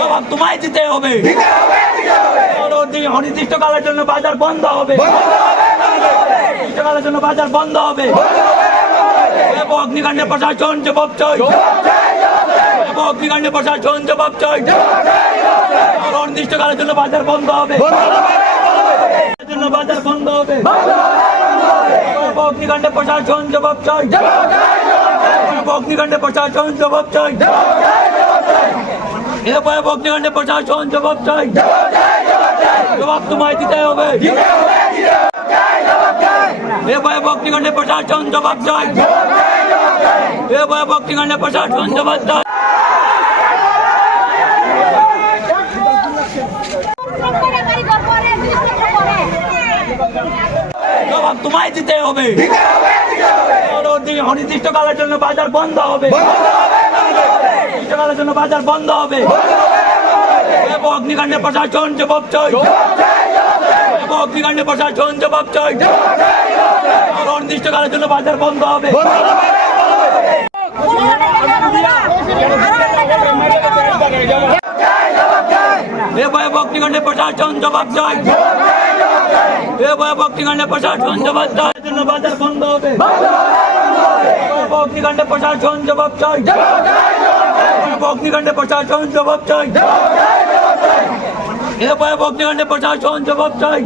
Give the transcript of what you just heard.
জবাব তোমায় দিতে হবে। অনদি- অনির্দিষ্টকালের জন্য বাজার বন্ধ হবে। অনির্দিষ্টকালের জন্য বাজার বন্ধ হবে। অগ্নিকাণ্ডে প্রশাসন জবাব চাই অগ্নিকাণ্ডে প্রশাসন জবাব চাই আর অনির্দিষ্টকালের জন্য বাজার বন্ধ হবে। জন্য বাজার বন্ধ হবে। অগ্নিকাণ্ডে প্রশাসন জবাব চাই অগ্নিকাণ্ডে প্রশাসন জবাব চাই এরপরে অগ্নিকাণ্ডে প্রশাসন জবাব চাই। জবাব তোমায় দিতে হবে। এরপরে অগ্নিকাণ্ডে প্রশাসন জবাব চাই। এরপরে অগ্নিকাণ্ডে প্রশাসন জবাব চাই। জবাব তোমায় দিতে হবে। অনির্দিষ্টকালের জন্য বাজার বন্ধ হবে। অনির্দিষ্টকালের জন্য বাজার বন্ধ হবে। অগ্নিকাণ্ডে প্রশাসন জবাব চাই। অগ্নিকাণ্ডে প্রশাসন জবাব চাই। অনির্দিষ্টকালের জন্য বাজার বন্ধ হবে। অগ্নিকাণ্ডে প্রশাসন জবাব চাই। অগ্নিকাণ্ডে প্রশাসন জবাব চাই জন্য বাজার বন্ধ হবে অগ্নিকাণ্ডে প্রশাসন জবাব চাই। অগ্নিকাণ্ডে প্রশাসন জবাব চাই এরপরে অগ্নিকাণ্ডে প্রশাসন জবাব চাই